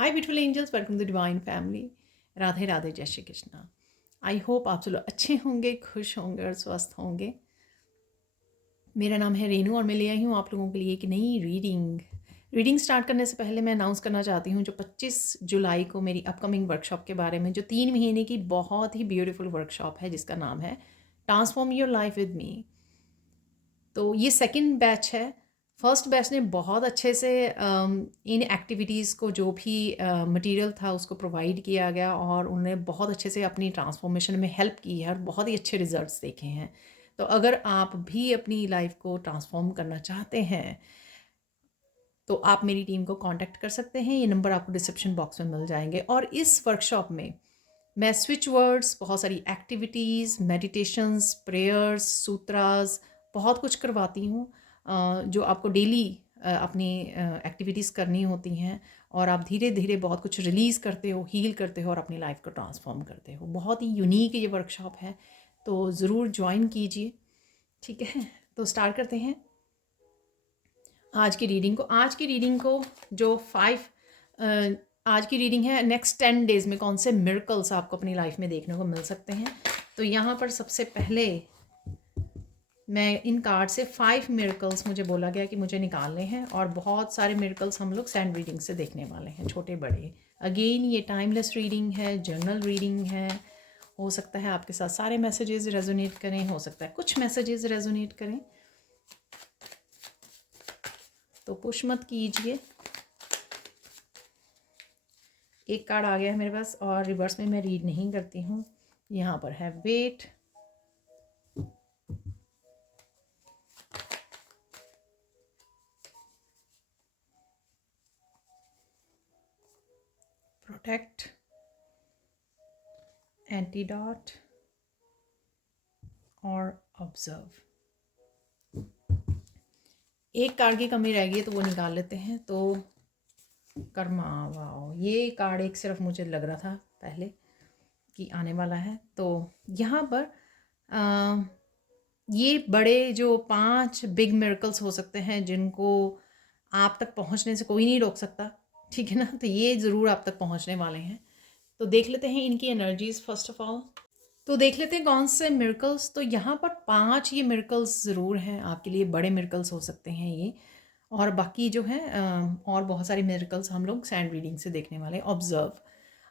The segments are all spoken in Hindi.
Hi beautiful angels, welcome to divine family. Radhe Radhe, जय श्री कृष्णा। आई होप आप सब लोग अच्छे होंगे, खुश होंगे और स्वस्थ होंगे। मेरा नाम है रेनू और मैं ले आई हूँ आप लोगों के लिए एक नई रीडिंग स्टार्ट करने से पहले मैं अनाउंस करना चाहती हूँ जो 25 जुलाई को मेरी अपकमिंग वर्कशॉप के बारे में, जो 3 महीने की बहुत ही ब्यूटीफुल वर्कशॉप है जिसका नाम है transform your life with me. तो ये सेकंड बैच है। फर्स्ट बैच ने बहुत अच्छे से इन एक्टिविटीज़ को, जो भी मटेरियल था उसको प्रोवाइड किया गया और उन्होंने बहुत अच्छे से अपनी ट्रांसफॉर्मेशन में हेल्प की है और बहुत ही अच्छे रिजल्ट्स देखे हैं। तो अगर आप भी अपनी लाइफ को ट्रांसफॉर्म करना चाहते हैं तो आप मेरी टीम को कांटेक्ट कर सकते हैं। ये नंबर आपको डिस्क्रिप्शन बॉक्स में मिल जाएंगे। और इस वर्कशॉप में मैं स्विच वर्ड्स, बहुत सारी एक्टिविटीज़, मेडिटेशंस, प्रेयर्स, सूत्रास, बहुत कुछ करवाती हूँ जो आपको डेली अपनी एक्टिविटीज़ करनी होती हैं और आप धीरे धीरे बहुत कुछ रिलीज़ करते हो, हील करते हो और अपनी लाइफ को ट्रांसफॉर्म करते हो। बहुत ही यूनिक ये वर्कशॉप है, तो ज़रूर ज्वाइन कीजिए। ठीक है, तो स्टार्ट करते हैं आज की रीडिंग को जो आज की रीडिंग है नेक्स्ट 10 डेज़ में कौन से मिरेकल्स आपको अपनी लाइफ में देखने को मिल सकते हैं। तो यहाँ पर सबसे पहले मैं इन कार्ड से 5 मिरेकल्स मुझे बोला गया कि मुझे निकालने हैं और बहुत सारे मिरेकल्स हम लोग सैंड रीडिंग से देखने वाले हैं, छोटे बड़े। अगेन ये टाइमलेस रीडिंग है, जर्नल रीडिंग है। हो सकता है आपके साथ सारे मैसेजेस रेजोनेट करें, हो सकता है कुछ मैसेजेस रेजोनेट करें, तो पुश मत कीजिए। एक कार्ड आ गया है मेरे पास और रिवर्स में मैं रीड नहीं करती हूँ। यहाँ पर है वेट, प्रोटेक्ट, एंटीडोट और ऑब्जर्व। एक कार्ड की कमी रह गई है तो वो निकाल लेते हैं। तो कर्मा, वाओ, ये कार्ड एक सिर्फ मुझे लग रहा था पहले कि आने वाला है। तो यहाँ पर ये बड़े जो 5 बिग मिरेकल्स हो सकते हैं जिनको आप तक पहुँचने से कोई नहीं रोक सकता, ठीक है ना। तो ये ज़रूर आप तक पहुँचने वाले हैं। तो देख लेते हैं इनकी एनर्जीज फर्स्ट ऑफ ऑल। तो देख लेते हैं कौन से मिरेकल्स। तो यहाँ पर 5 ये मिरेकल्स ज़रूर हैं आपके लिए, बड़े मिरेकल्स हो सकते हैं ये। और बाकी जो है और बहुत सारे मिरेकल्स हम लोग सैंड रीडिंग से देखने वाले। ऑब्जर्व,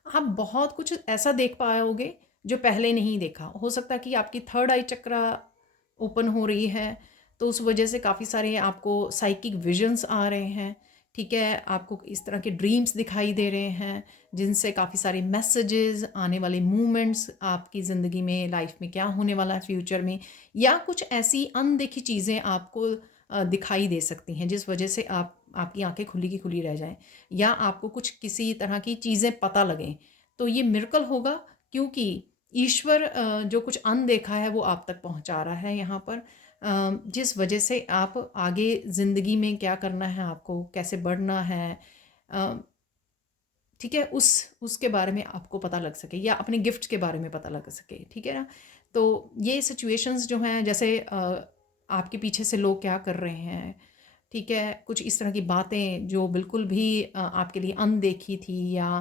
आप बहुत कुछ ऐसा देख पाओगे जो पहले नहीं देखा। हो सकता है कि आपकी थर्ड आई चक्रा ओपन हो रही है, तो उस वजह से काफ़ी सारे आपको साइकिक विजन्स आ रहे हैं। ठीक है, आपको इस तरह के ड्रीम्स दिखाई दे रहे हैं जिनसे काफ़ी सारे मैसेजेस, आने वाले मूवमेंट्स, आपकी ज़िंदगी में, लाइफ में क्या होने वाला है फ्यूचर में, या कुछ ऐसी अनदेखी चीज़ें आपको दिखाई दे सकती हैं जिस वजह से आपकी आंखें खुली की खुली रह जाएं, या आपको कुछ किसी तरह की चीज़ें पता लगें। तो ये मिरेकल होगा क्योंकि ईश्वर जो कुछ अनदेखा है वो आप तक पहुंचा रहा है यहाँ पर, जिस वजह से आप आगे ज़िंदगी में क्या करना है, आपको कैसे बढ़ना है, ठीक है, उसके बारे में आपको पता लग सके या अपने गिफ्ट के बारे में पता लग सके। ठीक है ना। तो ये सिचुएशंस जो हैं, जैसे आपके पीछे से लोग क्या कर रहे हैं, ठीक है, कुछ इस तरह की बातें जो बिल्कुल भी आपके लिए अनदेखी थी या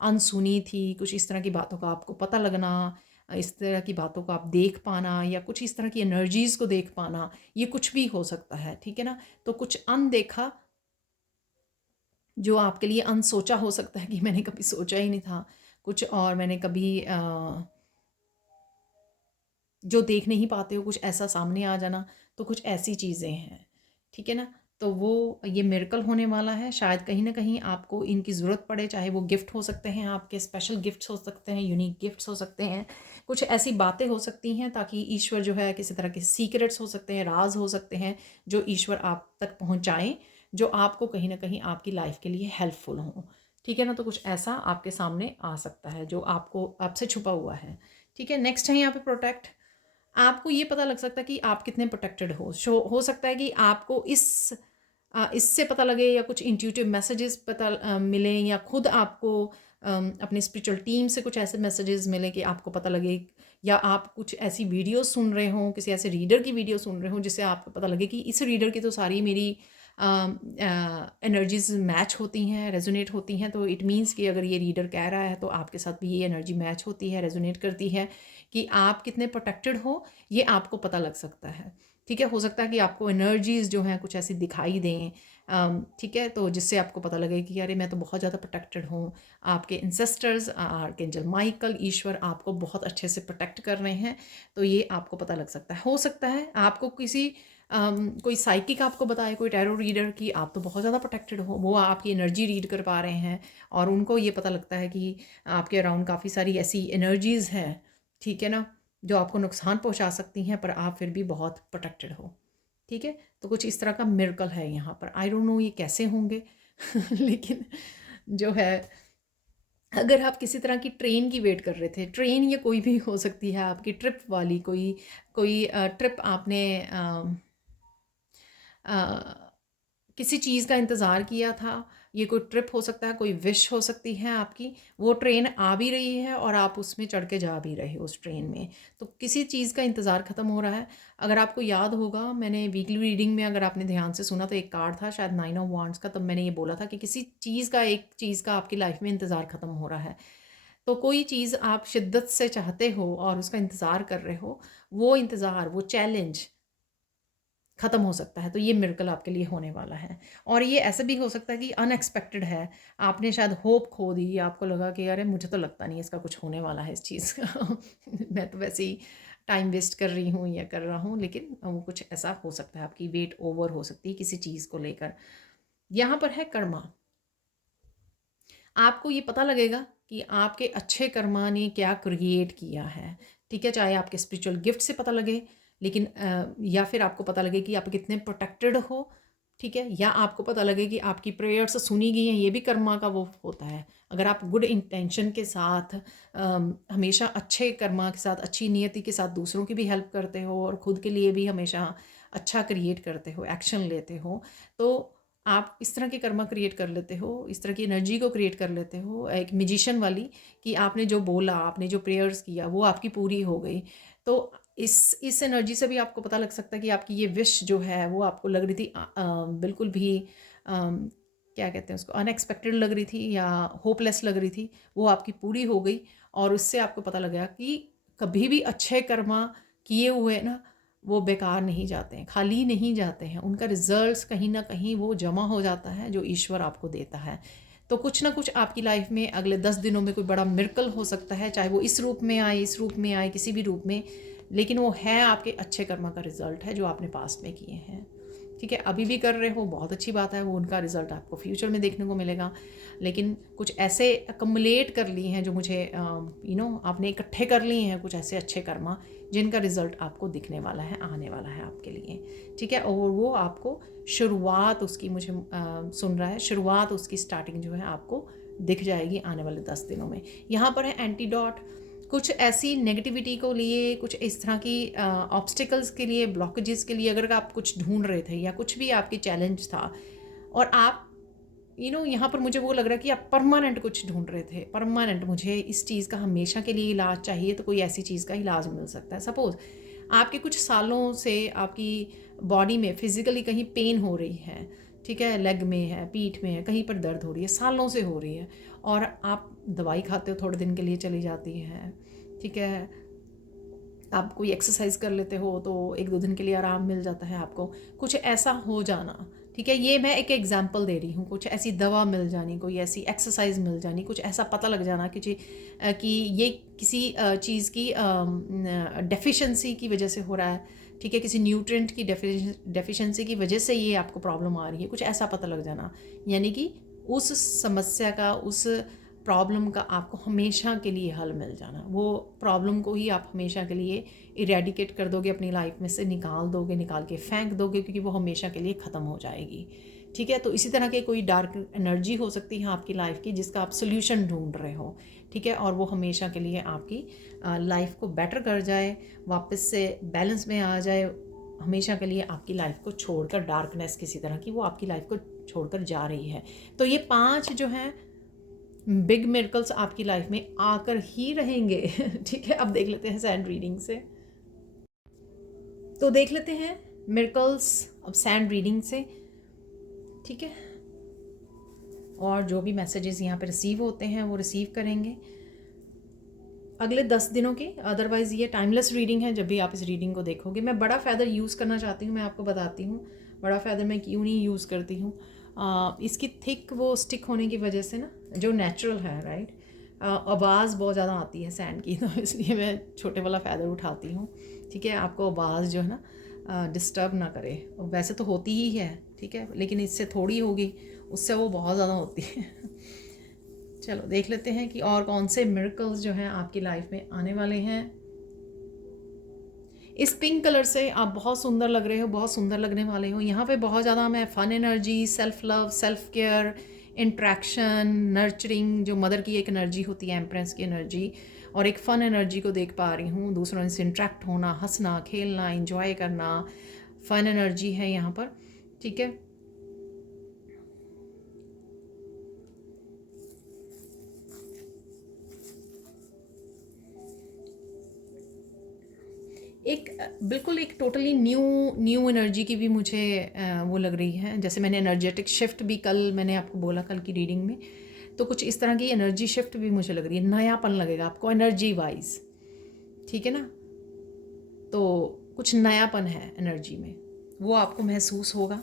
अनसुनी थी, कुछ इस तरह की बातों का आपको पता लगना, इस तरह की बातों को आप देख पाना या कुछ इस तरह की एनर्जीज़ को देख पाना, ये कुछ भी हो सकता है। ठीक है ना। तो कुछ अनदेखा जो आपके लिए अनसोचा हो सकता है कि मैंने कभी सोचा ही नहीं था कुछ, और मैंने कभी जो देख नहीं पाते हो कुछ ऐसा सामने आ जाना, तो कुछ ऐसी चीज़ें हैं। ठीक है ना। तो वो ये मिरेकल होने वाला है। शायद कहीं ना कहीं आपको इनकी ज़रूरत पड़े, चाहे वो गिफ्ट हो सकते हैं, आपके स्पेशल गिफ्ट्स हो सकते हैं, यूनिक गिफ्ट्स हो सकते हैं, कुछ ऐसी बातें हो सकती हैं ताकि ईश्वर जो है, किसी तरह के सीक्रेट्स हो सकते हैं, राज हो सकते हैं जो ईश्वर आप तक पहुँचाएँ, जो आपको कहीं ना कहीं आपकी लाइफ के लिए हेल्पफुल हों। ठीक है ना। तो कुछ ऐसा आपके सामने आ सकता है जो आपको आपसे छुपा हुआ है। ठीक है। नेक्स्ट है यहाँ पे प्रोटेक्ट। आपको ये पता लग सकता है कि आप कितने प्रोटेक्टेड हो सकता है कि आपको इससे पता लगे या कुछ इंट्यूटिव मैसेजेस पता मिले, या खुद आपको अपनी स्पिरिचुअल टीम से कुछ ऐसे मैसेजेस मिले कि आपको पता लगे, या आप कुछ ऐसी वीडियो सुन रहे हो, किसी ऐसे रीडर की वीडियो सुन रहे हो जिससे आपको पता लगे कि इस रीडर की तो सारी मेरी एनर्जीज मैच होती हैं, रेजोनेट होती हैं, तो इट मीन्स कि अगर ये रीडर कह रहा है तो आपके साथ भी ये एनर्जी मैच होती है, रेजोनेट करती है कि आप कितने प्रोटेक्टेड हो, ये आपको पता लग सकता है। ठीक है, हो सकता है कि आपको एनर्जीज़ जो हैं कुछ ऐसी दिखाई दें, ठीक है, तो जिससे आपको पता लगे कि अरे मैं तो बहुत ज़्यादा प्रोटेक्टेड हूँ। आपके इंसेस्टर्स, आर्कएंजल माइकल, ईश्वर आपको बहुत अच्छे से प्रोटेक्ट कर रहे हैं, तो ये आपको पता लग सकता है। हो सकता है आपको किसी कोई साइकिक आपको बताए, कोई टैरो रीडर कि आप तो बहुत ज़्यादा प्रोटेक्टेड हो, वो आपकी एनर्जी रीड कर पा रहे हैं और उनको ये पता लगता है कि आपके अराउंड काफ़ी सारी ऐसी एनर्जीज़ हैं, ठीक है ना, जो आपको नुकसान पहुंचा सकती हैं, पर आप फिर भी बहुत प्रोटेक्टेड हो। ठीक है, तो कुछ इस तरह का मिरेकल है यहाँ पर। आई डोंट नो ये कैसे होंगे लेकिन जो है, अगर आप किसी तरह की ट्रेन की वेट कर रहे थे, ट्रेन या कोई भी हो सकती है आपकी ट्रिप वाली, कोई कोई ट्रिप आपने अ, किसी चीज़ का इंतज़ार किया था, ये कोई ट्रिप हो सकता है, कोई विश हो सकती है आपकी, वो ट्रेन आ भी रही है और आप उसमें चढ़ के जा भी रहे हो उस ट्रेन में, तो किसी चीज़ का इंतज़ार ख़त्म हो रहा है। अगर आपको याद होगा, मैंने वीकली रीडिंग में अगर आपने ध्यान से सुना तो एक कार्ड था शायद 9 ऑफ वांड्स का, तब मैंने ये बोला था कि किसी चीज़ का, एक चीज़ का आपकी लाइफ में इंतज़ार ख़त्म हो रहा है। तो कोई चीज़ आप शिद्दत से चाहते हो और उसका इंतज़ार कर रहे हो, वो इंतज़ार, वो चैलेंज ख़त्म हो सकता है, तो ये मिरेकल आपके लिए होने वाला है। और ये ऐसा भी हो सकता है कि अनएक्सपेक्टेड है, आपने शायद होप खो दी, आपको लगा कि अरे मुझे तो लगता नहीं इसका कुछ होने वाला है इस चीज़ का मैं तो वैसे ही टाइम वेस्ट कर रही हूँ या कर रहा हूँ, लेकिन वो कुछ ऐसा हो सकता है, आपकी वेट ओवर हो सकती है किसी चीज़ को लेकर। यहाँ पर है कर्मा। आपको ये पता लगेगा कि आपके अच्छे कर्मा ने क्या क्रिएट किया है, ठीक है? चाहे आपके स्पिरिचुअल गिफ्ट से पता लगे, लेकिन या फिर आपको पता लगे कि आप कितने प्रोटेक्टेड हो, ठीक है? या आपको पता लगे कि आपकी प्रेयर्स सुनी गई हैं, ये भी कर्मा का वो होता है। अगर आप गुड इंटेंशन के साथ हमेशा अच्छे कर्मा के साथ, अच्छी नियति के साथ दूसरों की भी हेल्प करते हो और खुद के लिए भी हमेशा अच्छा क्रिएट करते हो, एक्शन लेते हो, तो आप इस तरह के कर्मा क्रिएट कर लेते हो, इस तरह की एनर्जी को क्रिएट कर लेते हो, एक मैजिशियन वाली, कि आपने जो बोला, आपने जो प्रेयर्स किया, वो आपकी पूरी हो गई। तो इस एनर्जी से भी आपको पता लग सकता है कि आपकी ये विश जो है वो आपको लग रही थी बिल्कुल भी क्या कहते हैं उसको, अनएक्सपेक्टेड लग रही थी या होपलेस लग रही थी, वो आपकी पूरी हो गई। और उससे आपको पता लगा कि कभी भी अच्छे कर्मा किए हुए ना, वो बेकार नहीं जाते हैं, खाली नहीं जाते हैं, उनका रिजल्ट्स कहीं ना कहीं वो जमा हो जाता है जो ईश्वर आपको देता है। तो कुछ ना कुछ आपकी लाइफ में अगले 10 दिनों में कोई बड़ा मिरेकल हो सकता है, चाहे वो इस रूप में आए, इस रूप में आए, किसी भी रूप में, लेकिन वो है आपके अच्छे कर्मा का रिजल्ट है जो आपने पास्ट में किए हैं। ठीक है, अभी भी कर रहे हो, बहुत अच्छी बात है, वो उनका रिजल्ट आपको फ्यूचर में देखने को मिलेगा। लेकिन कुछ ऐसे अकमुलेट कर लिए हैं जो मुझे आपने इकट्ठे कर लिए हैं कुछ ऐसे अच्छे कर्मा, जिनका रिजल्ट आपको दिखने वाला है, आने वाला है आपके लिए। ठीक है, और वो आपको शुरुआत उसकी, मुझे सुन रहा है, शुरुआत उसकी स्टार्टिंग जो है आपको दिख जाएगी आने वाले 10 दिनों में। यहाँ पर है एंटीडोट। कुछ ऐसी नेगेटिविटी को लिए, कुछ इस तरह की ऑब्स्टिकल्स के लिए, ब्लॉकेजेस के लिए, अगर आप कुछ ढूंढ रहे थे या कुछ भी आपकी चैलेंज था और आप यहाँ पर मुझे वो लग रहा है कि आप परमानेंट कुछ ढूंढ रहे थे, परमानेंट, मुझे इस चीज़ का हमेशा के लिए इलाज चाहिए, तो कोई ऐसी चीज़ का इलाज मिल सकता है। सपोज़ आपके कुछ सालों से आपकी बॉडी में फिज़िकली कहीं पेन हो रही है, ठीक है, लेग में है, पीठ में है, कहीं पर दर्द हो रही है, सालों से हो रही है, और आप दवाई खाते हो, थोड़े दिन के लिए चली जाती है, ठीक है, आप कोई एक्सरसाइज कर लेते हो तो 1-2 दिन के लिए आराम मिल जाता है आपको, कुछ ऐसा हो जाना, ठीक है, ये मैं एक एग्जांपल दे रही हूँ, कुछ ऐसी दवा मिल जानी, कोई ऐसी एक्सरसाइज मिल जानी, कुछ ऐसा पता लग जाना कि ये किसी चीज़ की डेफिशिएंसी की वजह से हो रहा है, ठीक है, किसी न्यूट्रिएंट की डेफिशिएंसी की वजह से ये आपको प्रॉब्लम आ रही है, कुछ ऐसा पता लग जाना, यानी कि उस समस्या का, उस प्रॉब्लम का आपको हमेशा के लिए हल मिल जाना, वो प्रॉब्लम को ही आप हमेशा के लिए इरेडिकेट कर दोगे, अपनी लाइफ में से निकाल दोगे, निकाल के फेंक दोगे, क्योंकि वो हमेशा के लिए ख़त्म हो जाएगी। ठीक है, तो इसी तरह के कोई डार्क एनर्जी हो सकती है आपकी लाइफ की, जिसका आप सोल्यूशन ढूंढ रहे हो, ठीक है, और वो हमेशा के लिए आपकी लाइफ को बेटर कर जाए, वापस से बैलेंस में आ जाए, हमेशा के लिए आपकी लाइफ को छोड़कर, डार्कनेस किसी तरह की वो आपकी लाइफ को छोड़कर जा रही है। तो ये 5 जो हैं बिग मिरेकल्स आपकी लाइफ में आकर ही रहेंगे ठीक है, अब देख लेते हैं सैंड रीडिंग से। तो देख लेते हैं मिरेकल्स अब सैंड रीडिंग से। ठीक है, और जो भी मैसेजेस यहाँ पे रिसीव होते हैं वो रिसीव करेंगे अगले 10 दिनों की। अदरवाइज़ ये टाइमलेस रीडिंग है, जब भी आप इस रीडिंग को देखोगे। मैं बड़ा फ़ेदर यूज़ करना चाहती हूँ, मैं आपको बताती हूँ बड़ा फ़ेदर मैं क्यों नहीं यूज़ करती हूँ। इसकी थिक वो स्टिक होने की वजह से ना, जो नेचुरल है राइट, आवाज़ बहुत ज़्यादा आती है सैंड की, तो इसलिए मैं छोटे वाला फ़ेदर उठाती हूँ। ठीक है, आपको आवाज़ जो है ना डिस्टर्ब ना करे। वैसे तो होती ही है, ठीक है, लेकिन इससे थोड़ी होगी, उससे वो बहुत ज़्यादा होती है। चलो देख लेते हैं कि और कौन से मिरेकल्स जो हैं आपकी लाइफ में आने वाले हैं। इस पिंक कलर से आप बहुत सुंदर लग रहे हो, बहुत सुंदर लगने वाले हो। यहाँ पे बहुत ज़्यादा मैं fun energy, self love, self care, interaction, nurturing, जो मदर की एक एनर्जी होती है, एम्प्रेस की एनर्जी, और एक फ़न एनर्जी को देख पा रही हूँ। दूसरों से इंट्रैक्ट होना, हंसना, खेलना, इंजॉय करना, फ़न एनर्जी है यहाँ पर। ठीक है, एक बिल्कुल एक टोटली न्यू न्यू एनर्जी की भी मुझे वो लग रही है। जैसे मैंने एनर्जेटिक शिफ्ट भी कल मैंने आपको बोला कल की रीडिंग में, तो कुछ इस तरह की एनर्जी शिफ्ट भी मुझे लग रही है। नयापन लगेगा आपको एनर्जी वाइज, ठीक है ना, तो कुछ नयापन है एनर्जी में, वो आपको महसूस होगा।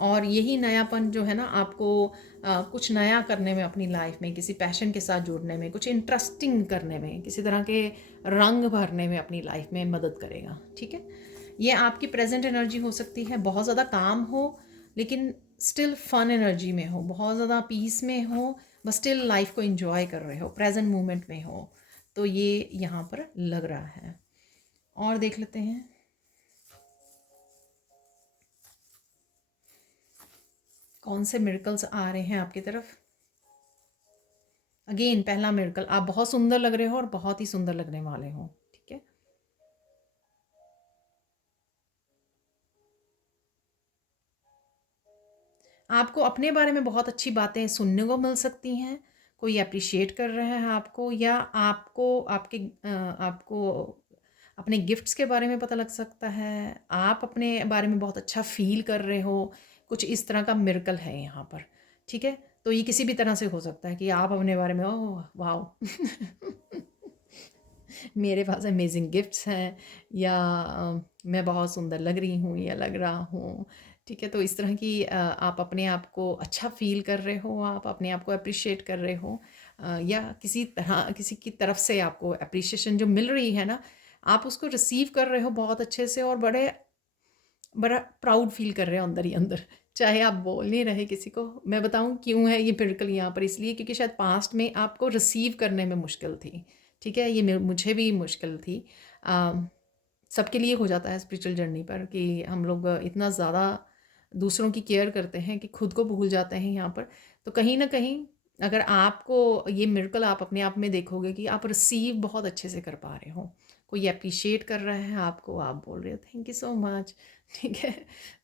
और यही नयापन जो है ना आपको कुछ नया करने में अपनी लाइफ में, किसी पैशन के साथ जुड़ने में, कुछ इंटरेस्टिंग करने में, किसी तरह के रंग भरने में अपनी लाइफ में मदद करेगा। ठीक है, ये आपकी प्रेजेंट एनर्जी हो सकती है, बहुत ज़्यादा काम हो लेकिन स्टिल फन एनर्जी में हो, बहुत ज़्यादा पीस में हो बस स्टिल लाइफ को एंजॉय कर रहे हो, प्रेजेंट मोमेंट में हो, तो ये यहाँ पर लग रहा है। और देख लेते हैं कौन से मिरेकल्स आ रहे हैं आपकी तरफ। अगेन पहला मिरेकल, आप बहुत सुंदर लग रहे हो और बहुत ही सुंदर लगने वाले हो। ठीक है, आपको अपने बारे में बहुत अच्छी बातें सुनने को मिल सकती हैं। कोई अप्रिशिएट कर रहा है आपको, या आपको आपको अपने गिफ्ट्स के बारे में पता लग सकता है। आप अपने बारे में बहुत अच्छा फील कर रहे हो, कुछ इस तरह का मिरेकल है यहाँ पर। ठीक है, तो ये किसी भी तरह से हो सकता है कि आप अपने बारे में ओह वाओ मेरे पास अमेजिंग गिफ्ट्स हैं, या मैं बहुत सुंदर लग रही हूँ या लग रहा हूँ। ठीक है, तो इस तरह की आप अपने आप को अच्छा फ़ील कर रहे हो, आप अपने आप को एप्रिशिएट कर रहे हो, या किसी तरह किसी की तरफ से आपको एप्रिशिएशन जो मिल रही है ना, आप उसको रिसीव कर रहे हो बहुत अच्छे से, और बड़ा प्राउड फील कर रहे हो अंदर ही अंदर, चाहे आप बोल नहीं रहे किसी को। मैं बताऊं क्यों है ये मिरेकल यहाँ पर, इसलिए क्योंकि शायद पास्ट में आपको रिसीव करने में मुश्किल थी। ठीक है, ये मुझे भी मुश्किल थी। सबके लिए हो जाता है स्पिरिचुअल जर्नी पर कि हम लोग इतना ज़्यादा दूसरों की केयर करते हैं कि खुद को भूल जाते हैं यहाँ पर। तो कहीं ना कहीं अगर आपको ये मिरेकल आप अपने आप में देखोगे कि आप रिसीव बहुत अच्छे से कर पा रहे हो, कोई अप्रिशिएट कर रहा है आपको, आप बोल रहे हो थैंक यू सो मच। ठीक है,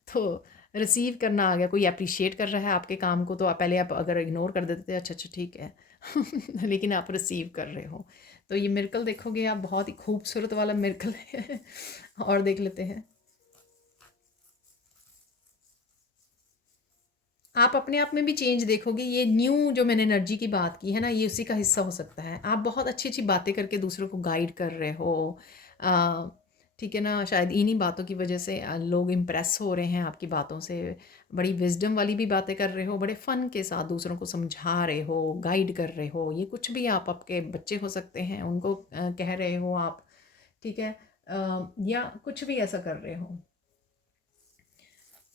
तो रिसीव करना आ गया, कोई अप्रिशिएट कर रहा है आपके काम को, तो आप पहले आप अगर इग्नोर कर देते थे अच्छा अच्छा ठीक है लेकिन आप रिसीव कर रहे हो, तो ये मिरेकल देखोगे आप, बहुत ही खूबसूरत वाला मिरेकल है। और देख लेते हैं, आप अपने आप में भी चेंज देखोगे। ये न्यू जो मैंने एनर्जी की बात की है ना, ये उसी का हिस्सा हो सकता है। आप बहुत अच्छी अच्छी बातें करके दूसरों को गाइड कर रहे हो, आ, ठीक है ना, शायद इन्हीं बातों की वजह से लोग इम्प्रेस हो रहे हैं आपकी बातों से। बड़ी विजडम वाली भी बातें कर रहे हो, बड़े फ़न के साथ दूसरों को समझा रहे हो, गाइड कर रहे हो। ये कुछ भी आप, आपके बच्चे हो सकते हैं, उनको कह रहे हो आप। ठीक है, या कुछ भी ऐसा कर रहे हो,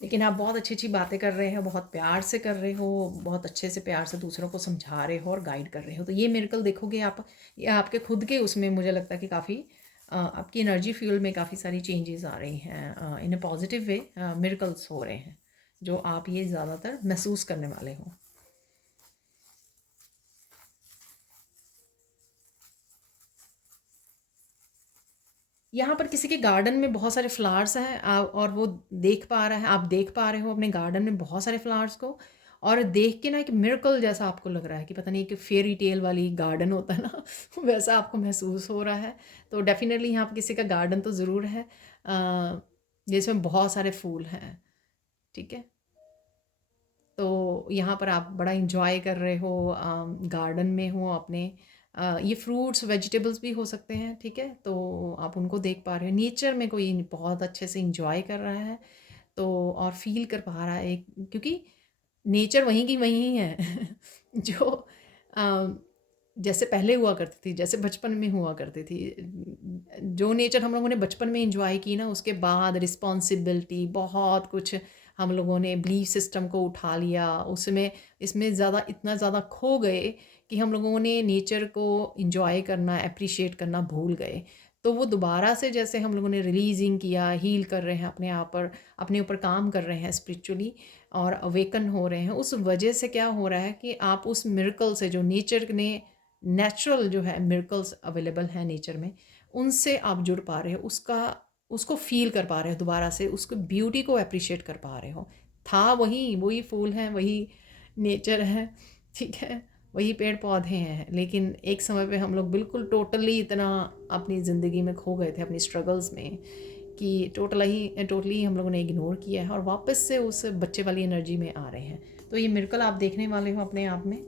लेकिन आप बहुत अच्छी अच्छी बातें कर रहे हो, बहुत प्यार से कर रहे हो, बहुत अच्छे से प्यार से दूसरों को समझा रहे हो और गाइड कर रहे हो। तो ये मिरेकल देखोगे आप, ये आपके खुद के उसमें मुझे लगता है कि काफ़ी आपकी एनर्जी फील्ड में काफ़ी सारी चेंजेस आ रही हैं, इन अ पॉजिटिव वे मिरेकल्स हो रहे हैं, जो आप ये ज़्यादातर महसूस करने वाले हो। यहाँ पर किसी के गार्डन में बहुत सारे फ्लावर्स हैं, और वो देख पा रहा है, आप देख पा रहे हो अपने गार्डन में बहुत सारे फ्लावर्स को, और देख के ना एक मिरेकल जैसा आपको लग रहा है कि पता नहीं कि फेरी टेल वाली गार्डन होता है ना वैसा आपको महसूस हो रहा है। तो डेफिनेटली यहाँ पर किसी का गार्डन तो ज़रूर है, जिसमें बहुत सारे फूल हैं। ठीक है, तो यहाँ पर आप बड़ा इंजॉय कर रहे हो, गार्डन में हो अपने। ये फ्रूट्स वेजिटेबल्स भी हो सकते हैं, ठीक है, तो आप उनको देख पा रहे हो। नेचर में कोई बहुत अच्छे से इंजॉय कर रहा है, तो और फील कर पा रहा है, क्योंकि नेचर वहीं की वहीं है जो अ, जैसे पहले हुआ करती थी, जैसे बचपन में हुआ करती थी। जो नेचर हम लोगों ने बचपन में एंजॉय की ना, उसके बाद रिस्पॉन्सिबिलिटी बहुत कुछ हम लोगों ने बिलीफ सिस्टम को उठा लिया, उसमें इसमें ज़्यादा इतना ज़्यादा खो गए कि हम लोगों ने नेचर को एंजॉय करना, अप्रिशिएट करना भूल गए। तो वो दोबारा से जैसे हम लोगों ने रिलीजिंग किया, हील कर रहे हैं अपने आप पर, अपने ऊपर काम कर रहे हैं स्पिरिचुअली और अवेकन हो रहे हैं। उस वजह से क्या हो रहा है कि आप उस मिरेकल से, जो नेचर ने नेचुरल जो है मिरेकल्स अवेलेबल हैं नेचर में, उनसे आप जुड़ पा रहे हो, उसको फील कर पा रहे हो दोबारा से, उसको ब्यूटी को अप्रिशिएट कर पा रहे हो। था वही वही फूल हैं, वही नेचर है, ठीक है, वही पेड़ पौधे हैं, लेकिन एक समय पे हम लोग बिल्कुल टोटली इतना अपनी ज़िंदगी में खो गए थे अपनी स्ट्रगल्स में कि टोटली हम लोगों ने इग्नोर किया है और वापस से उस बच्चे वाली एनर्जी में आ रहे हैं। तो ये मिरेकल आप देखने वाले हो अपने आप में।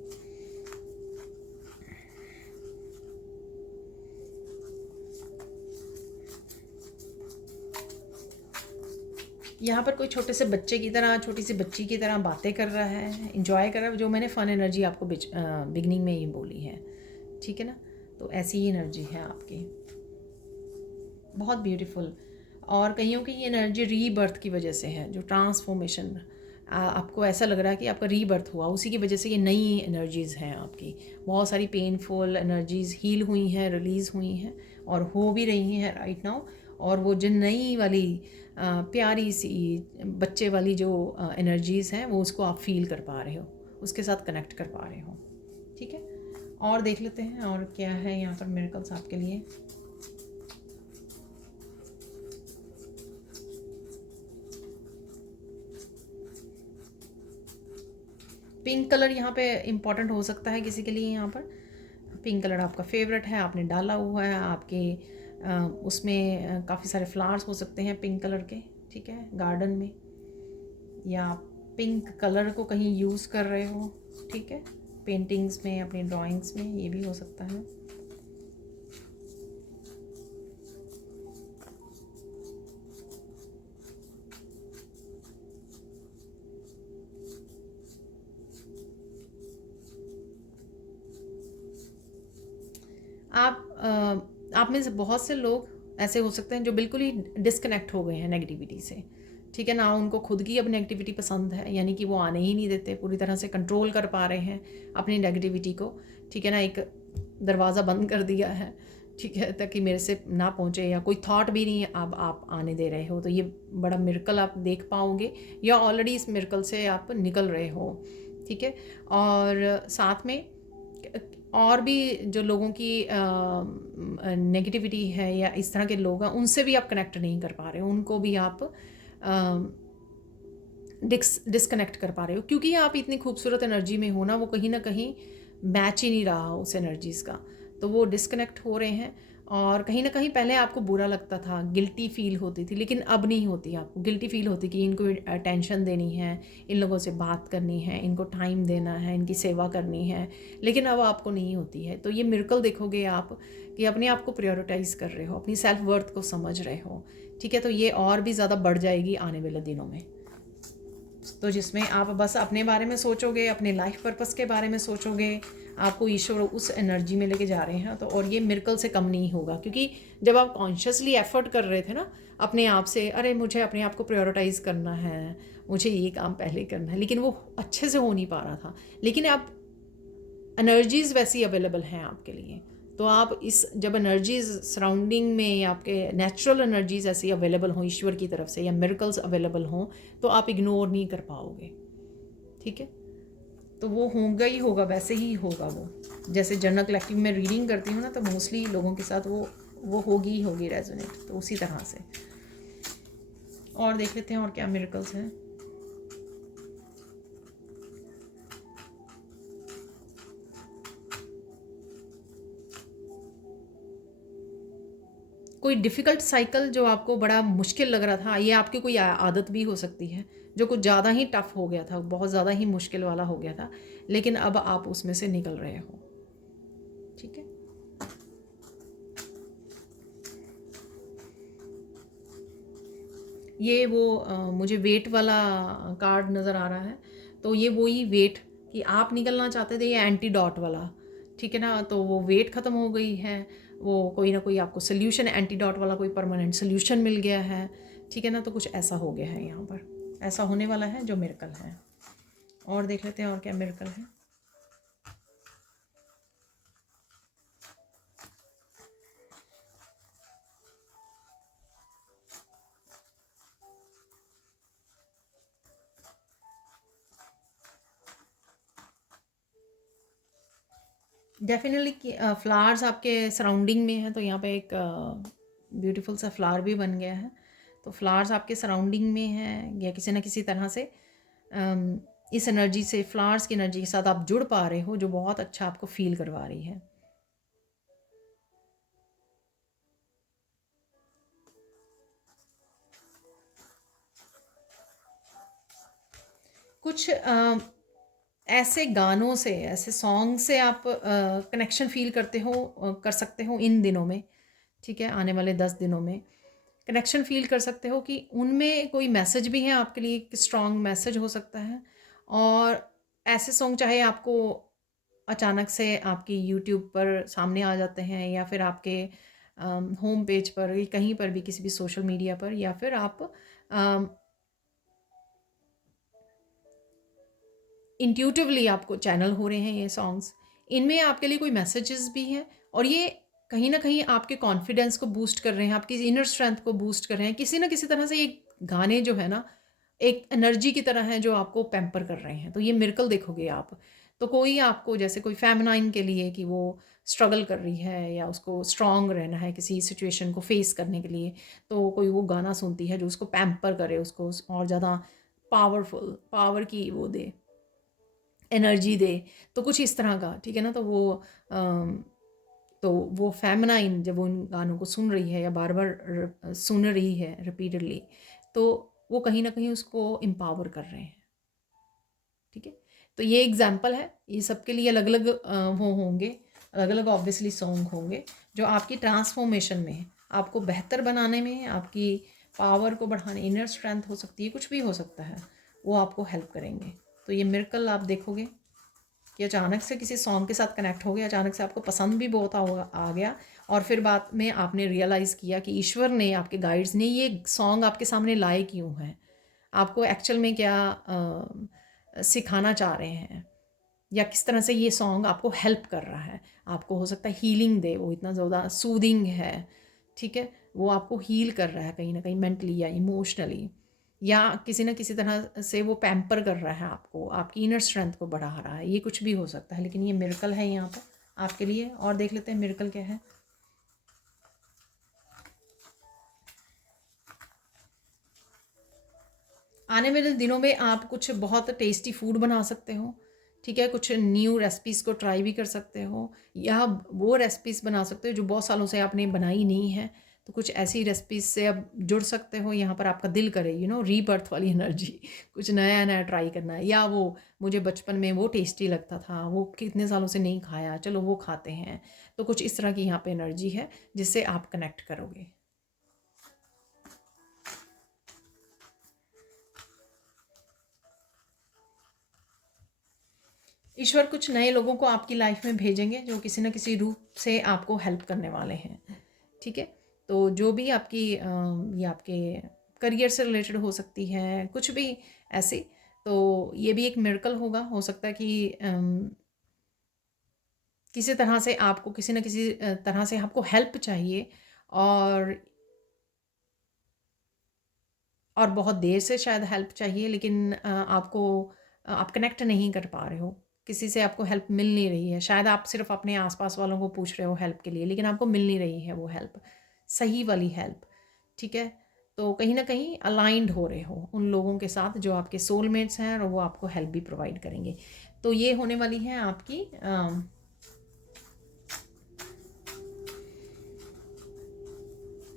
यहाँ पर कोई छोटे से बच्चे की तरह, छोटी सी बच्ची की तरह बातें कर रहा है, इंजॉय कर रहा है, जो मैंने फ़न एनर्जी आपको बिगनिंग में ही बोली है, ठीक है ना। तो ऐसी ही एनर्जी है आपकी, बहुत ब्यूटीफुल। और कईयों की ये एनर्जी रीबर्थ की वजह से है, जो ट्रांसफॉर्मेशन, आपको ऐसा लग रहा है कि आपका रीबर्थ हुआ, उसी की वजह से ये नई एनर्जीज़ हैं आपकी। बहुत सारी पेनफुल एनर्जीज़ हील हुई हैं, रिलीज़ हुई हैं और हो भी रही हैं राइट नाउ। और वो जो नई वाली प्यारी सी बच्चे वाली जो एनर्जीज़ हैं, वो उसको आप फील कर पा रहे हो, उसके साथ कनेक्ट कर पा रहे हो, ठीक है। और देख लेते हैं और क्या है यहाँ पर मिरेकल्स आपके लिए। पिंक कलर यहाँ पे इम्पॉर्टेंट हो सकता है किसी के लिए। यहाँ पर पिंक कलर आपका फेवरेट है, आपने डाला हुआ है, आपके उसमें काफ़ी सारे फ्लावर्स हो सकते हैं पिंक कलर के, ठीक है, गार्डन में, या पिंक कलर को कहीं यूज़ कर रहे हो, ठीक है, पेंटिंग्स में, अपनी ड्राइंग्स में, ये भी हो सकता है। आप में से बहुत से लोग ऐसे हो सकते हैं जो बिल्कुल ही डिस्कनेक्ट हो गए हैं नेगेटिविटी से, ठीक है ना। उनको खुद की अब नेगेटिविटी पसंद है, यानी कि वो आने ही नहीं देते, पूरी तरह से कंट्रोल कर पा रहे हैं अपनी नेगेटिविटी को, ठीक है ना। एक दरवाज़ा बंद कर दिया है, ठीक है, ताकि मेरे से ना पहुँचे, या कोई थॉट भी नहीं अब आप आने दे रहे हो। तो ये बड़ा मिरेकल आप देख पाओगे, या ऑलरेडी इस मिरेकल से आप निकल रहे हो, ठीक है। और साथ में और भी जो लोगों की नेगेटिविटी है या इस तरह के लोग हैं, उनसे भी आप कनेक्ट नहीं कर पा रहे हो, उनको भी आप डिस्कनेक्ट कर पा रहे हो, क्योंकि आप इतनी खूबसूरत एनर्जी में हो ना, वो कहीं ना कहीं मैच ही नहीं रहा उस एनर्जीज़ का, तो वो डिस्कनेक्ट हो रहे हैं। और कहीं ना कहीं पहले आपको बुरा लगता था, गिल्टी फील होती थी, लेकिन अब नहीं होती। आपको गिल्टी फील होती कि इनको अटेंशन देनी है, इन लोगों से बात करनी है, इनको टाइम देना है, इनकी सेवा करनी है, लेकिन अब आपको नहीं होती है। तो ये मिरेकल देखोगे आप कि अपने आप को प्रायोरिटाइज़ कर रहे हो, अपनी सेल्फ वर्थ को समझ रहे हो, ठीक है। तो ये और भी ज़्यादा बढ़ जाएगी आने वाले दिनों में। तो जिसमें आप बस अपने बारे में सोचोगे, अपने लाइफ पर्पस के बारे में सोचोगे, आपको ईश्वर उस एनर्जी में लेके जा रहे हैं। तो और ये मिरेकल से कम नहीं होगा, क्योंकि जब आप कॉन्शियसली एफर्ट कर रहे थे ना अपने आप से, अरे मुझे अपने आप को प्रायोरिटाइज़ करना है, मुझे ये काम पहले करना है, लेकिन वो अच्छे से हो नहीं पा रहा था। लेकिन अब एनर्जीज़ वैसी अवेलेबल हैं आपके लिए, तो आप इस जब एनर्जीज़ सराउंडिंग में या आपके नेचुरल एनर्जीज़ ऐसी अवेलेबल हों ईश्वर की तरफ से, या मिरेकल्स अवेलेबल हों, तो आप इग्नोर नहीं कर पाओगे, ठीक है। तो वो होगा ही होगा, वैसे ही होगा वो। जैसे जनरल कलेक्टिव में रीडिंग करती हूँ ना, तो मोस्टली लोगों के साथ वो होगी ही होगी रेजोनेट, तो उसी तरह से। और देख लेते हैं और क्या मिरेकल्स हैं। कोई डिफ़िकल्ट साइकिल जो आपको बड़ा मुश्किल लग रहा था, ये आपकी कोई आदत भी हो सकती है जो कुछ ज़्यादा ही टफ़ हो गया था, बहुत ज़्यादा ही मुश्किल वाला हो गया था, लेकिन अब आप उसमें से निकल रहे हो। ठीक है, ये वो मुझे वेट वाला कार्ड नज़र आ रहा है, तो ये वही वेट कि आप निकलना चाहते थे, ये एंटीडॉट वाला, ठीक है ना। तो वो वेट ख़त्म हो गई है, वो कोई ना कोई आपको सोल्यूशन, एंटीडॉट वाला कोई परमानेंट सोल्यूशन मिल गया है, ठीक है ना। तो कुछ ऐसा हो गया है यहाँ पर, ऐसा होने वाला है जो मिरेकल है। और देख लेते हैं और क्या मिरेकल है। डेफिनेटली फ्लावर्स आपके सराउंडिंग में है, तो यहाँ पे एक ब्यूटीफुल सा फ्लावर भी बन गया है। तो फ्लावर्स आपके सराउंडिंग में है, या किसी ना किसी तरह से इस एनर्जी से, फ्लावर्स की एनर्जी के साथ आप जुड़ पा रहे हो, जो बहुत अच्छा आपको फील करवा रही है। कुछ ऐसे गानों से, ऐसे सॉन्ग से आप कनेक्शन फील करते हो, कर सकते हो इन दिनों में, ठीक है, आने वाले 10 दिनों में कनेक्शन फ़ील कर सकते हो कि उनमें कोई मैसेज भी है आपके लिए, एक स्ट्रॉन्ग मैसेज हो सकता है। और ऐसे सॉन्ग चाहे आपको अचानक से आपकी यूट्यूब पर सामने आ जाते हैं, या फिर आपके होम पेज पर, या कहीं पर भी किसी भी सोशल मीडिया पर, या फिर आप इंट्यूटिवली आपको चैनल हो रहे हैं ये सॉन्ग्स, इनमें आपके लिए कोई मैसेजेस भी हैं, और ये कहीं ना कहीं आपके कॉन्फिडेंस को बूस्ट कर रहे हैं, आपकी इनर स्ट्रेंथ को बूस्ट कर रहे हैं। किसी ना किसी तरह से ये गाने जो है ना, एक एनर्जी की तरह है जो आपको पैम्पर कर रहे हैं। तो ये मिरेकल देखोगे आप। तो कोई आपको, जैसे कोई फेमिनाइन के लिए कि वो स्ट्रगल कर रही है या उसको स्ट्रांग रहना है किसी सिचुएशन को फेस करने के लिए, तो कोई वो गाना सुनती है जो उसको पैम्पर करे, उसको और ज़्यादा पावरफुल, पावर की वो दे, एनर्जी दे। तो कुछ इस तरह का, ठीक है ना। तो वो फेमिनाइन जब उन गानों को सुन रही है, या बार बार सुन रही है रिपीटेडली, तो वो कहीं ना कहीं उसको एम्पावर कर रहे हैं, ठीक है। तो ये एग्जाम्पल है, ये सबके लिए अलग अलग वो होंगे, अलग अलग ऑब्वियसली सॉन्ग होंगे जो आपकी ट्रांसफॉर्मेशन में, आपको बेहतर बनाने में, आपकी पावर को बढ़ाने, इनर स्ट्रेंथ हो सकती है, कुछ भी हो सकता है, वो आपको हेल्प करेंगे। तो ये मिरेकल आप देखोगे कि अचानक से किसी सॉन्ग के साथ कनेक्ट हो गया, अचानक से आपको पसंद भी बहुत आ गया, और फिर बाद में आपने रियलाइज़ किया कि ईश्वर ने, आपके गाइड्स ने ये सॉन्ग आपके सामने लाए क्यों हैं, आपको एक्चुअल में क्या सिखाना चाह रहे हैं, या किस तरह से ये सॉन्ग आपको हेल्प कर रहा है। आपको हो सकता है हीलिंग दे, वो इतना ज़्यादा सूदिंग है, ठीक है, वो आपको हील कर रहा है कहीं ना कहीं मेंटली या इमोशनली, या किसी न किसी तरह से वो पैम्पर कर रहा है आपको, आपकी इनर स्ट्रेंथ को बढ़ा रहा है। ये कुछ भी हो सकता है, लेकिन ये मिरेकल है यहाँ पर आपके लिए। और देख लेते हैं मिरेकल क्या है। आने वाले दिनों में आप कुछ बहुत टेस्टी फूड बना सकते हो, ठीक है, कुछ न्यू रेसिपीज़ को ट्राई भी कर सकते हो, या वो रेसिपीज़ बना सकते हो जो बहुत सालों से आपने बनाई नहीं है। तो कुछ ऐसी रेसिपीज़ से आप जुड़ सकते हो, यहाँ पर आपका दिल करे, रीबर्थ वाली एनर्जी, कुछ नया नया ट्राई करना है, या वो मुझे बचपन में वो टेस्टी लगता था, वो कितने सालों से नहीं खाया, चलो वो खाते हैं। तो कुछ इस तरह की यहाँ पे एनर्जी है जिससे आप कनेक्ट करोगे। ईश्वर कुछ नए लोगों को आपकी लाइफ में भेजेंगे जो किसी न किसी रूप से आपको हेल्प करने वाले हैं, ठीक है। तो जो भी आपकी ये आपके करियर से रिलेटेड हो सकती है, कुछ भी ऐसी, तो ये भी एक मिरेकल होगा। हो सकता है कि किसी तरह से आपको, किसी न किसी तरह से आपको हेल्प चाहिए, और बहुत देर से शायद हेल्प चाहिए, लेकिन आपको, आप कनेक्ट नहीं कर पा रहे हो, किसी से आपको हेल्प मिल नहीं रही है। शायद आप सिर्फ अपने आसपास वालों को पूछ रहे हो हेल्प के लिए, लेकिन आपको मिल नहीं रही है वो हेल्प, सही वाली हेल्प, ठीक है। तो कहीं ना कहीं अलाइंड हो रहे हो उन लोगों के साथ जो आपके सोलमेट्स हैं, और वो आपको हेल्प भी प्रोवाइड करेंगे। तो ये होने वाली है आपकी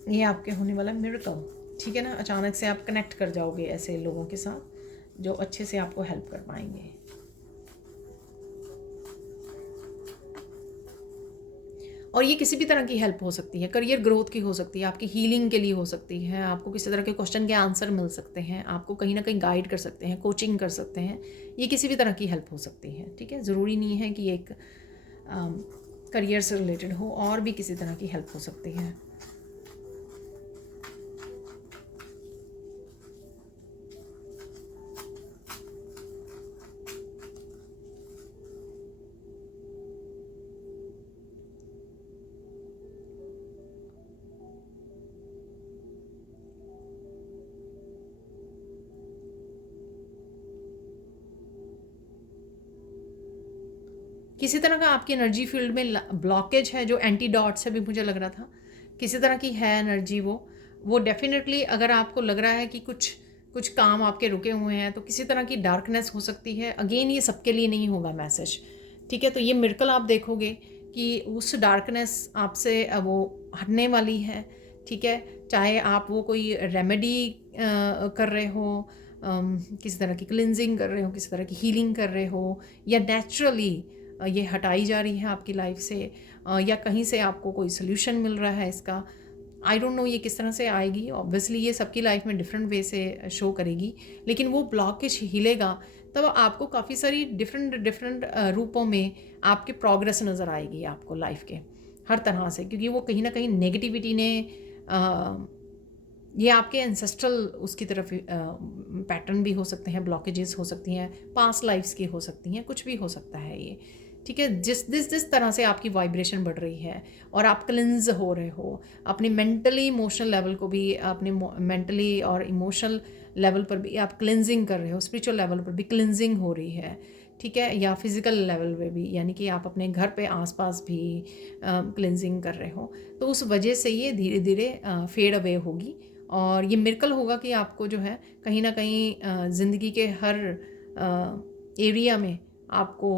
ये आपके होने वाला मिरेकल, ठीक है ना। अचानक से आप कनेक्ट कर जाओगे ऐसे लोगों के साथ जो अच्छे से आपको हेल्प कर पाएंगे। और ये किसी भी तरह की हेल्प हो सकती है, करियर ग्रोथ की हो सकती है, आपकी हीलिंग के लिए हो सकती है, आपको किसी तरह के क्वेश्चन के आंसर मिल सकते हैं, आपको कहीं ना कहीं गाइड कर सकते हैं, कोचिंग कर सकते हैं। ये किसी भी तरह की हेल्प हो सकती है, ठीक है। ज़रूरी नहीं है कि एक करियर से रिलेटेड हो, और भी किसी तरह की हेल्प हो सकती है। किसी तरह का आपकी एनर्जी फील्ड में ब्लॉकेज है, जो एंटीडॉट से भी मुझे लग रहा था, किसी तरह की है एनर्जी। वो डेफिनेटली अगर आपको लग रहा है कि कुछ कुछ काम आपके रुके हुए हैं, तो किसी तरह की डार्कनेस हो सकती है। अगेन ये सबके लिए नहीं होगा मैसेज, ठीक है। तो ये मिरेकल आप देखोगे कि उस डार्कनेस आपसे वो हटने वाली है, ठीक है। चाहे आप वो कोई रेमेडी कर रहे हो, किसी तरह की क्लिनजिंग कर रहे हो, किसी तरह की हीलिंग कर रहे हो, या नेचुरली ये हटाई जा रही है आपकी लाइफ से, या कहीं से आपको कोई सोल्यूशन मिल रहा है इसका। आई डोंट नो ये किस तरह से आएगी, ऑब्वियसली ये सबकी लाइफ में डिफरेंट वे से शो करेगी, लेकिन वो ब्लॉकेज हिलेगा तब आपको काफ़ी सारी डिफरेंट डिफरेंट रूपों में आपके प्रोग्रेस नज़र आएगी आपको लाइफ के हर तरह से, क्योंकि वो कहीं ना कहीं नेगेटिविटी ने ये आपके एंसेस्ट्रल उसकी तरफ पैटर्न भी हो सकते हैं, ब्लॉकेजेस हो सकती हैं, पास्ट लाइफ्स की हो सकती हैं, कुछ भी हो सकता है ये, ठीक है। जिस तरह से आपकी वाइब्रेशन बढ़ रही है और आप क्लिंज हो रहे हो, अपनी मेंटली इमोशनल लेवल को भी, अपने मेंटली और इमोशनल लेवल पर भी आप क्लिनजिंग कर रहे हो, स्पिरिचुअल लेवल पर भी क्लिनजिंग हो रही है, ठीक है, या फिजिकल लेवल पे भी, यानी कि आप अपने घर पे आसपास भी क्लिनजिंग कर रहे हो, तो उस वजह से ये धीरे धीरे फेड अवे होगी। और ये मिरेकल होगा कि आपको जो है कहीं ना कहीं ज़िंदगी के हर एरिया में आपको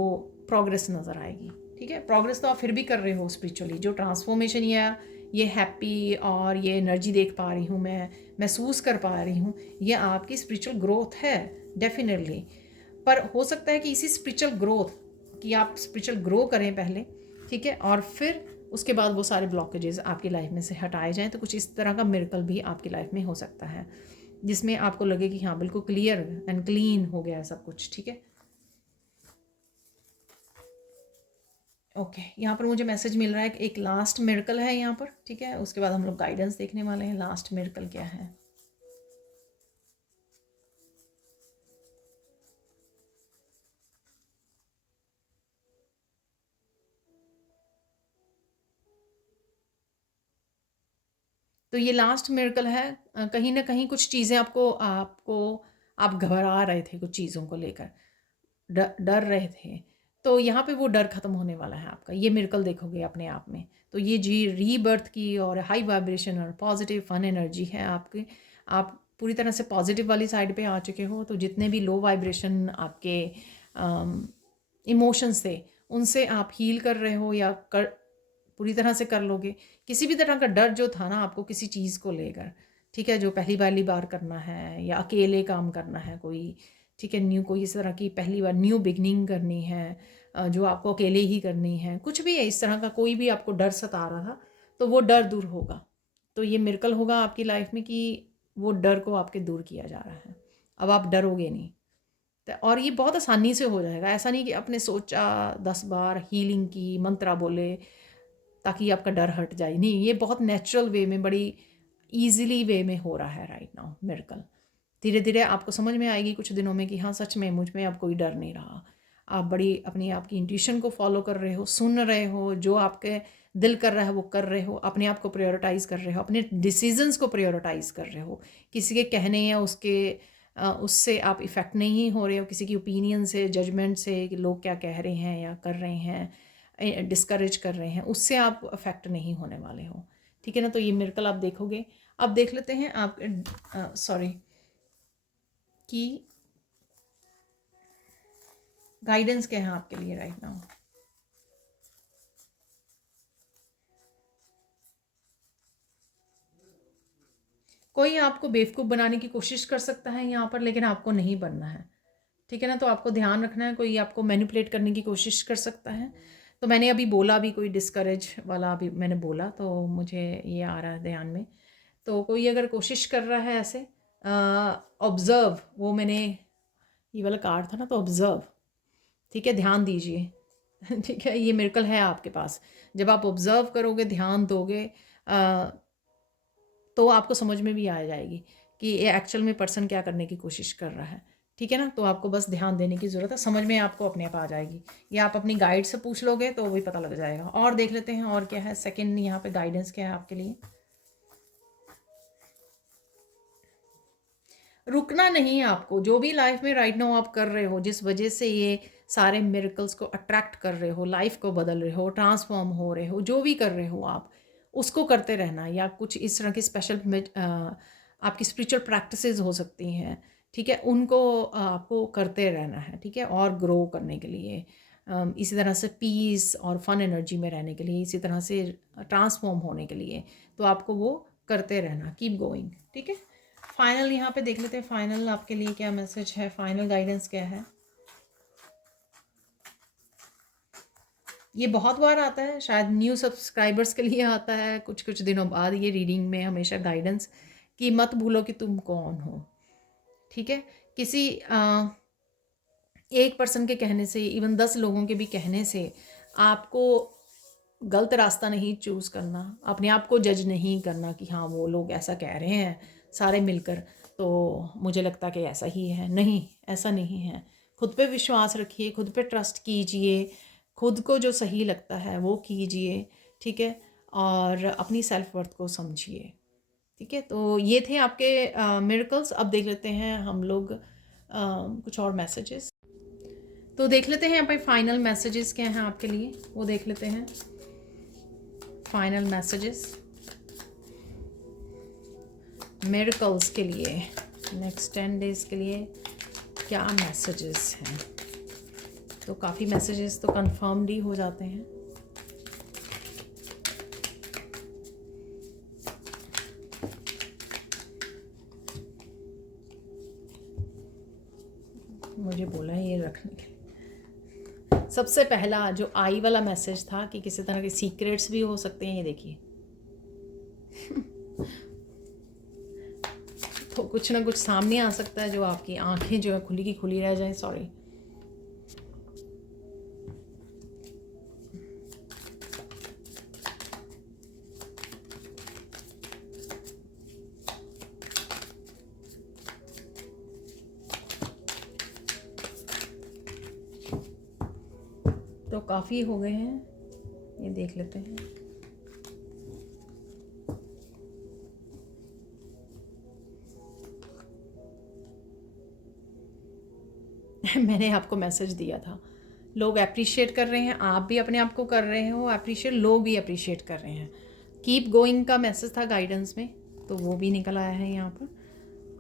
प्रोग्रेस नज़र आएगी, ठीक है। प्रोग्रेस तो आप फिर भी कर रहे हो स्पिरिचुअली, जो ट्रांसफॉर्मेशन या ये हैप्पी और ये एनर्जी देख पा रही हूँ, मैं महसूस कर पा रही हूँ, ये आपकी स्पिरिचुअल ग्रोथ है डेफिनेटली। पर हो सकता है कि इसी स्पिरिचुअल ग्रोथ कि आप स्पिरिचुअल ग्रो करें पहले, ठीक है, और फिर उसके बाद वो सारे ब्लॉकेजेस आपकी लाइफ में से हटाए जाएं। तो कुछ इस तरह का मिरेकल भी आपकी लाइफ में हो सकता है, जिसमें आपको लगे कि हाँ बिल्कुल क्लियर एंड क्लीन हो गया है सब कुछ, ठीक है। ओके, यहाँ पर मुझे मैसेज मिल रहा है कि एक लास्ट मिरेकल है यहाँ पर, ठीक है। उसके बाद हम लोग गाइडेंस देखने वाले हैं, लास्ट मिरेकल क्या है। तो ये लास्ट मिरेकल है, कहीं ना कहीं कुछ चीज़ें आपको आपको आप घबरा रहे थे कुछ चीज़ों को लेकर, डर रहे थे, तो यहाँ पे वो डर ख़त्म होने वाला है आपका, ये मिरेकल देखोगे अपने आप में। तो ये जी रीबर्थ की और हाई वाइब्रेशन और पॉजिटिव फन एनर्जी है आपके, आप पूरी तरह से पॉजिटिव वाली साइड पे आ चुके हो। तो जितने भी लो वाइब्रेशन आपके इमोशंस थे, उनसे आप हील कर रहे हो, या पूरी तरह से कर लोगे। किसी भी तरह का डर जो था ना आपको किसी चीज़ को लेकर, ठीक है, जो पहली बार करना है या अकेले काम करना है कोई, ठीक है, न्यू कोई इस तरह की पहली बार न्यू बिगनिंग करनी है, जो आपको अकेले ही करनी है, कुछ भी है इस तरह का, कोई भी आपको डर सता रहा था, तो वो डर दूर होगा। तो ये मिरेकल होगा आपकी लाइफ में कि वो डर को आपके दूर किया जा रहा है, अब आप डरोगे नहीं। और ये बहुत आसानी से हो जाएगा, ऐसा नहीं कि आपने सोचा 10 बार हीलिंग की मंत्रा बोले ताकि आपका डर हट जाए, नहीं, ये बहुत नेचुरल वे में, बड़ी ईजिली वे में हो रहा है राइट नाउ मिरेकल। धीरे धीरे आपको समझ में आएगी कुछ दिनों में कि हाँ सच में मुझ में अब कोई डर नहीं रहा। आप बड़ी अपनी आपकी इंट्यूशन को फॉलो कर रहे हो, सुन रहे हो, जो आपके दिल कर रहा है वो कर रहे हो, अपने आप को प्रायोरिटाइज़ कर रहे हो, अपने डिसीजंस को प्रायोरिटाइज़ कर रहे हो, किसी के कहने या उससे आप इफ़ेक्ट नहीं हो रहे हो, किसी की ओपिनियन से, जजमेंट से, कि लोग क्या कह रहे हैं या कर रहे हैं, डिस्करेज कर रहे हैं, उससे आप अफेक्ट नहीं होने वाले हो, ठीक है ना। तो ये मिरेकल आप देखोगे। अब देख लेते हैं आप सॉरी कि गाइडेंस क्या है आपके लिए राइट नाउ। कोई आपको बेवकूफ़ बनाने की कोशिश कर सकता है यहाँ पर, लेकिन आपको नहीं बनना है, ठीक है ना। तो आपको ध्यान रखना है, कोई आपको मैनिपुलेट करने की कोशिश कर सकता है। तो मैंने अभी बोला भी कोई डिस्करेज वाला अभी मैंने बोला, तो मुझे ये आ रहा है ध्यान में। तो कोई अगर कोशिश कर रहा है ऐसे ऑब्ज़र्व, वो मैंने ये वाला कार्ड था ना, तो ऑब्ज़र्व, ठीक है, ध्यान दीजिए ठीक है, ये मिरेकल है आपके पास। जब आप ऑब्ज़र्व करोगे, ध्यान दोगे, तो आपको समझ में भी आ जाएगी कि ये एक्चुअल में पर्सन क्या करने की कोशिश कर रहा है, ठीक है ना। तो आपको बस ध्यान देने की ज़रूरत है, समझ में आपको अपने आप आ जाएगी। या आप अपनी गाइड से पूछ लोगे तो भी पता लग जाएगा। और देख लेते हैं और क्या है, सेकंड यहाँ पे गाइडेंस क्या है आपके लिए। रुकना नहीं है आपको, जो भी लाइफ में राइट नाउ आप कर रहे हो, जिस वजह से ये सारे मिरेकल्स को अट्रैक्ट कर रहे हो, लाइफ को बदल रहे हो, ट्रांसफॉर्म हो रहे हो, जो भी कर रहे हो आप उसको करते रहना। या कुछ इस तरह की स्पेशल आपकी स्पिरिचुअल प्रैक्टिसेस हो सकती हैं, ठीक है, उनको आपको करते रहना है, ठीक है। और ग्रो करने के लिए, इसी तरह से पीस और फन एनर्जी में रहने के लिए, इसी तरह से ट्रांसफॉर्म होने के लिए, तो आपको वो करते रहना, कीप गोइंग, ठीक है। फाइनल यहाँ पे देख लेते हैं, फाइनल आपके लिए क्या मैसेज है, फाइनल गाइडेंस क्या है। ये बहुत बार आता है, शायद न्यू सब्सक्राइबर्स के लिए आता है, कुछ कुछ दिनों बाद ये रीडिंग में हमेशा गाइडेंस कि मत भूलो कि तुम कौन हो, ठीक है। किसी एक पर्सन के कहने से, इवन 10 लोगों के भी कहने से आपको गलत रास्ता नहीं चूज़ करना, अपने आप को जज नहीं करना कि हाँ वो लोग ऐसा कह रहे हैं सारे मिलकर, तो मुझे लगता कि ऐसा ही है। नहीं, ऐसा नहीं है। खुद पे विश्वास रखिए, खुद पे ट्रस्ट कीजिए, खुद को जो सही लगता है वो कीजिए, ठीक है। और अपनी सेल्फ वर्थ को समझिए, ठीक है। तो ये थे आपके मिरेकल्स। अब देख लेते हैं हम लोग कुछ और मैसेजेस। तो देख लेते हैं यहाँ पे फाइनल मैसेजेस क्या हैं आपके लिए, वो देख लेते हैं। फाइनल मैसेजेस मिरेकल्स के लिए नेक्स्ट 10 डेज के लिए क्या मैसेजेस हैं। तो काफ़ी मैसेजेस तो कंफर्म्ड ही हो जाते हैं। मुझे बोला है ये रखने के लिए। सबसे पहला जो आई वाला मैसेज था कि किसी तरह के सीक्रेट्स भी हो सकते हैं, ये देखिए तो कुछ ना कुछ सामने आ सकता है जो आपकी आंखें जो है खुली की खुली रह जाएं। सॉरी, तो काफ़ी हो गए हैं, ये देख लेते हैं। मैंने आपको मैसेज दिया था, लोग अप्रिशिएट कर रहे हैं, आप भी अपने आप को कर रहे हो अप्रिशिएट, लोग भी अप्रिशिएट कर रहे हैं। कीप गोइंग का मैसेज था गाइडेंस में, तो वो भी निकल आया है यहाँ पर।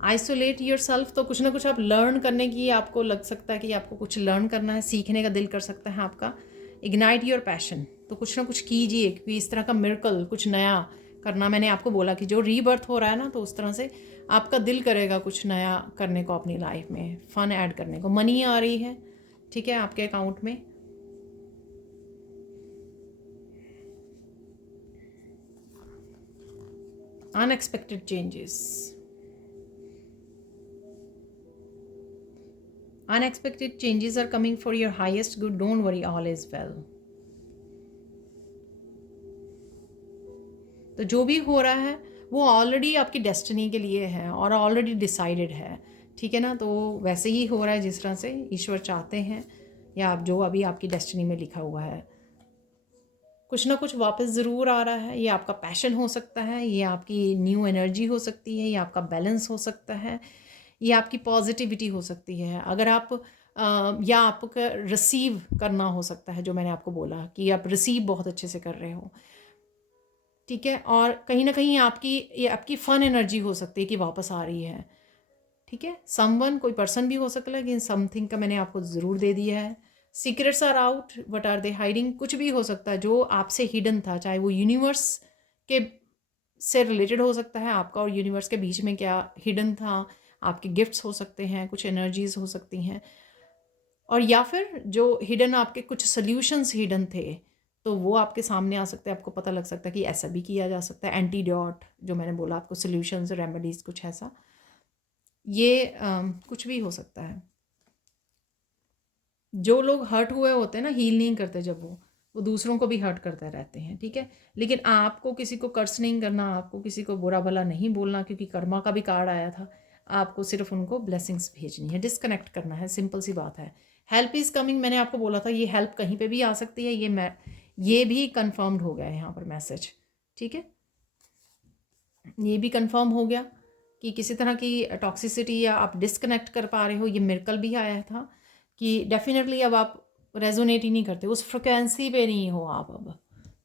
आइसोलेट योर सेल्फ, तो कुछ ना कुछ आप लर्न करने की आपको लग सकता है कि आपको कुछ लर्न करना है, सीखने का दिल कर सकता है आपका। इग्नाइट योर पैशन, तो कुछ ना कुछ कीजिए, क्योंकि इस तरह का मिरेकल कुछ नया करना, मैंने आपको बोला कि जो रीबर्थ हो रहा है ना, तो उस तरह से आपका दिल करेगा कुछ नया करने को अपनी लाइफ में, फ़न ऐड करने को। मनी आ रही है, ठीक है, आपके अकाउंट में। Unexpected changes, unexpected changes are coming for your highest good, don't worry, all is well। तो जो भी हो रहा है वो ऑलरेडी आपकी डेस्टिनी के लिए है और ऑलरेडी डिसाइडेड है, ठीक है ना। तो वैसे ही हो रहा है जिस तरह से ईश्वर चाहते हैं, या आप जो अभी आपकी डेस्टिनी में लिखा हुआ है। कुछ ना कुछ वापस ज़रूर आ रहा है। ये आपका पैशन हो सकता है, ये आपकी न्यू एनर्जी हो सकती है, ये आपका बैलेंस हो सकता है, ये आपकी पॉजिटिविटी हो सकती है। अगर आप या आपको रिसीव करना हो सकता है, जो मैंने आपको बोला कि आप रिसीव बहुत अच्छे से कर रहे हो, ठीक है। और कहीं ना कहीं ये आपकी फ़न एनर्जी हो सकती है कि वापस आ रही है, ठीक है। समवन, कोई पर्सन भी हो सकता है, लेकिन समथिंग का मैंने आपको ज़रूर दे दिया है। Secrets are out, what are they hiding, कुछ भी हो सकता है जो आपसे हिडन था, चाहे वो यूनिवर्स के से रिलेटेड हो सकता है, आपका और यूनिवर्स के बीच में क्या हिडन था, आपके गिफ्ट्स हो सकते हैं, कुछ एनर्जीज हो सकती हैं, और या फिर जो हिडन आपके कुछ सॉल्यूशंस हिडन थे तो वो आपके सामने आ सकते हैं, आपको पता लग सकता है कि ऐसा भी किया जा सकता है। एंटीडोट जो मैंने बोला आपको, सॉल्यूशंस, रेमेडीज, कुछ ऐसा, ये कुछ भी हो सकता है। जो लोग हर्ट हुए होते हैं ना, हील नहीं करते जब वो दूसरों को भी हर्ट करते रहते हैं, ठीक है। लेकिन आपको किसी को कर्स नहीं करना, आपको किसी को बुरा भला नहीं बोलना, क्योंकि कर्मा का भी कार्ड आया था। आपको सिर्फ उनको ब्लेसिंग्स भेजनी है, डिस्कनेक्ट करना है, सिंपल सी बात है। हेल्प इज़ कमिंग, मैंने आपको बोला था ये हेल्प कहीं पे भी आ सकती है, ये भी कंफर्म्ड हो गया है यहाँ पर मैसेज, ठीक है। ये भी कंफर्म हो गया कि किसी तरह की टॉक्सिसिटी या आप डिस्कनेक्ट कर पा रहे हो, ये मिरेकल भी आया था कि डेफिनेटली अब आप रेजोनेट ही नहीं करते, उस फ्रिक्वेंसी पे नहीं हो आप अब,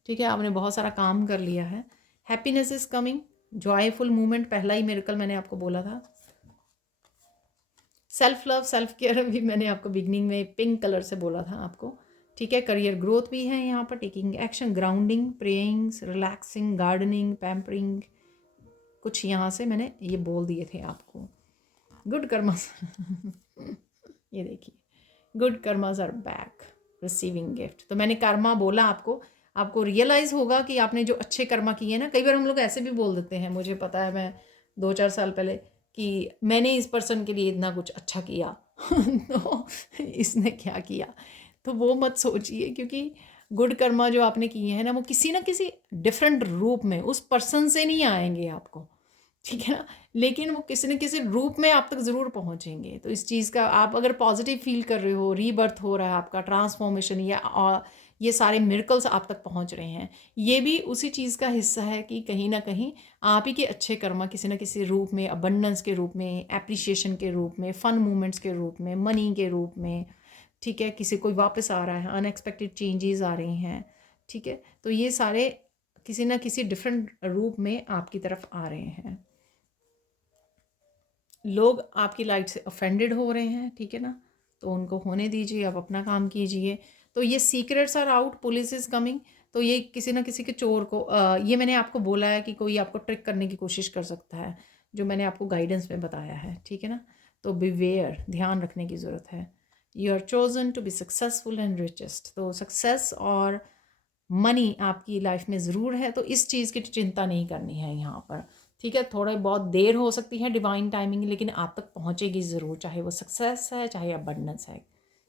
ठीक है। आपने बहुत सारा काम कर लिया है। Happiness is coming, joyful movement, पहला ही मिरेकल मैंने आपको बोला था। सेल्फ लव, सेल्फ केयर भी मैंने आपको बिगनिंग में पिंक कलर से बोला था आपको, ठीक है। करियर ग्रोथ भी है यहाँ पर, taking action, grounding, prayings, relaxing, gardening, pampering, कुछ यहाँ से मैंने ये बोल दिए थे आपको। गुड कर्मास ये देखिए, good karmas are back, receiving gift. तो मैंने कर्मा बोला आपको, आपको रियलाइज होगा कि आपने जो अच्छे कर्मा किए ना, कई बार हम लोग ऐसे भी बोल देते हैं, मुझे पता है, मैं 2-4 साल पहले, कि मैंने इस पर्सन के लिए इतना कुछ अच्छा किया तो इसने क्या किया, तो वो मत सोचिए, क्योंकि गुड कर्मा जो आपने किए हैं ना, वो किसी ना किसी डिफरेंट रूप में उस पर्सन से नहीं आएंगे आपको, ठीक है ना, लेकिन वो किसी न किसी रूप में आप तक ज़रूर पहुंचेंगे। तो इस चीज़ का आप अगर पॉजिटिव फील कर रहे हो, रीबर्थ हो रहा है आपका, ट्रांसफॉर्मेशन, या ये सारे मिरेकल्स आप तक पहुंच रहे हैं, ये भी उसी चीज़ का हिस्सा है कि कहीं ना कहीं आप ही के अच्छे कर्मा किसी न किसी रूप में, अबंडेंस के रूप में, एप्रिसिएशन के रूप में, फन मूवमेंट्स के रूप में, मनी के रूप में, ठीक है, किसी कोई वापस आ रहा है, अनएक्सपेक्टेड चेंजेस आ रही हैं, ठीक है। तो ये सारे किसी ना किसी डिफरेंट रूप में आपकी तरफ आ रहे हैं। लोग आपकी लाइट से ऑफेंडेड हो रहे हैं, ठीक है ना, तो उनको होने दीजिए, आप अपना काम कीजिए। तो ये secrets are out, police is coming, तो ये किसी ना किसी के चोर को ये मैंने आपको बोला है कि कोई आपको ट्रिक करने की कोशिश कर सकता है, जो मैंने आपको गाइडेंस में बताया है, ठीक है ना। तो बिवेयर, ध्यान रखने की ज़रूरत है। You are chosen to be successful and richest, तो सक्सेस और मनी आपकी लाइफ में ज़रूर है, तो इस चीज़ की चिंता नहीं करनी है यहाँ पर, ठीक है। थोड़ा बहुत देर हो सकती है डिवाइन टाइमिंग, लेकिन आप तक पहुँचेगी ज़रूर, चाहे वो सक्सेस है, चाहे अबंडेंस है,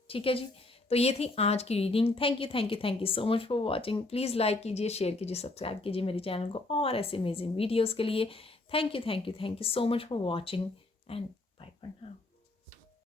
ठीक है जी। तो ये थी आज की reading. Thank you, thank you, thank you so much for watching. Please like कीजिए, शेयर कीजिए, सब्सक्राइब कीजिए मेरे चैनल को और ऐसे अमेजिंग वीडियोज़ के लिए। Thank you, thank you, thank you so much for watching and bye for now.